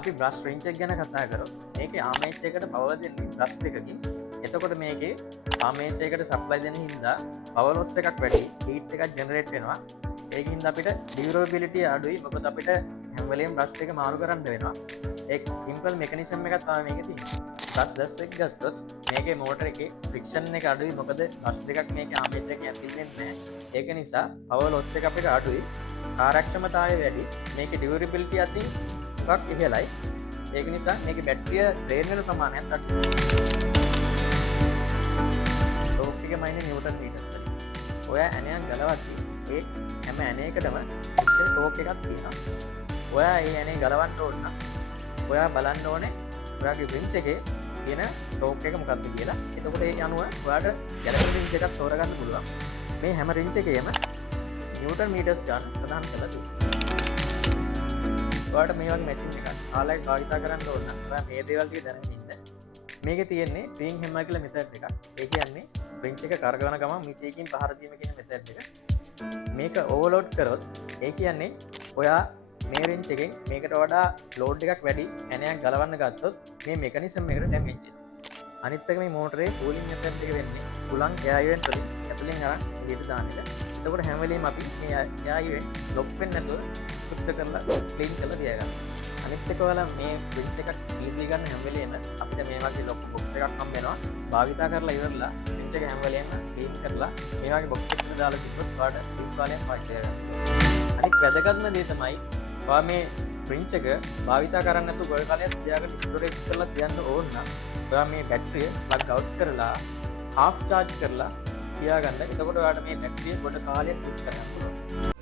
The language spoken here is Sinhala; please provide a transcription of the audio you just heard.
අපි බ්‍රෂ් රින්ච් එක ගැන කතා කරොත් මේකේ ආමේච් එකට පවර් දෙන්නේ බ්‍රෂ් දෙකකින්. එතකොට මේකේ ආමේච් එකට සප්ලයි දෙන හින්දා පවර් ලොස් එකක් වැඩි, හීට් එකක් ජෙනරේට් වෙනවා. ඒකින් අපිට ඩියුරබිලිටි අඩුයි. මොකද අපිට හැම වෙලේම බ්‍රෂ් එක මාරු කරන්න වෙනවා. ඒක සිම්පල් මෙකනිසම් එකක් තමයි මේකේ තියෙන්නේ. බ්‍රෂ් එක ගත්තොත් මේකේ මෝටර එකේ ෆ්‍රික්ෂන් එක අඩුයි. මොකද බ්‍රෂ් දෙකක් මේකේ ආමේච් එකේ ඇතුල් වෙන්නේ නැහැ. ඒක නිසා පවර් ලොස් එක අපිට අඩුයි. කාර්යක්ෂමතාවය වැඩි. මේකේ ඩියුරබිලිටි අතින් ටිකක් ඉහළයි. ඒක නිසා මේකේ බැටරිය ඩ්‍රේන් වෙන ප්‍රමාණයත් අඩුයි. ටෝක් එක මයිනේ නිව්ටන් මීටර්ස් වලින්. ඔය ඇණයක් ගලවද්දී ඒ හැම ඇණයකටම ටෝක් එකක් තියෙනවා. ඔයා ඒ ඇණේ ගලවන්න ඕන නම් ඔයා බලන්න ඕනේ ඔයාගේ රින්ච් එකේ තියෙන ටෝක් එක මොකක්ද කියලා. එතකොට ඒ අනුව ඔයාට ගැලපෙන රින්ච් එකක් තෝරගන්න පුළුවන්. මේ හැම රින්ච් එකේම නිව්ටන් මීටර්ස් ගන්න සඳහන් කරලා තියෙනවා. ඔයාලට මේ වගේ මැෂින් එකක් ආලයිට් භාවිත කරන්න ඕන නම් ඔයා මේ දේවල් ටික දැනගෙන ඉන්න. මේකේ තියෙන්නේ රින් හැමර් කියලා මෙතඩ් එකක්. ඒ කියන්නේ රින්ච් එක කරකවන ගමන් මිටේකින් පහර දීම කියන මෙතඩ් එක. මේක ඕවර්ලෝඩ් කරොත් ඒ කියන්නේ ඔයා මේ රින්ච් එකෙන් මේකට වඩා ලෝඩ් එකක් වැඩි ඇණයක් ගලවන්න ගත්තොත් මේ මෙකනිසම් එකට ඩැමේජ් වෙනවා. අනිත් එක මේ මෝටරේ කූලින් මෙතඩ් එක වෙන්නේ කුලන් එයා ඉවෙන්ට් වලින් ඇතුලෙන් අරන් එළියට දාන එක. එතකොට හැම වෙලෙම අපි මේ එයා ඉවෙන්ට් ලොක් වෙන්නේ නැතුව සුද්ධ කරලා ක්ලීන් කරලා තියාගන්න. අනිත් එක ඔයාලා මේ රින්ච් එකක් ක්ලීන් කරන හැම වෙලෙම අපිට මේ වගේ ලොකු බොක්ස් එකක් හම්බ වෙනවා. භාවිතා කරලා ඉවරලා රින්ච් එක හැම වෙලෙම ක්ලීන් කරලා මේ වගේ බොක්ස් එකකට දාලා තිබ්බොත් ඔයාලට රින් කාලයක් පාවිච්චි කරගන්න. අනිත් වැදගත්ම දේ තමයි ඔයා මේ රින්ච් එක භාවිතා කරන්නේ නැතුව ගොඩ කාලයක් තියාගෙන ස්ටෝරේජ් කරලා තියන්න ඕන නම් ඔයා මේ බැටරිය ප්ලග් අවුට් කරලා half charge කරලා තියාගන්න. එතකොට ඔයාලට මේ බැටරිය ගොඩ කාලයක් යූස් කරන්න පුළුවන්.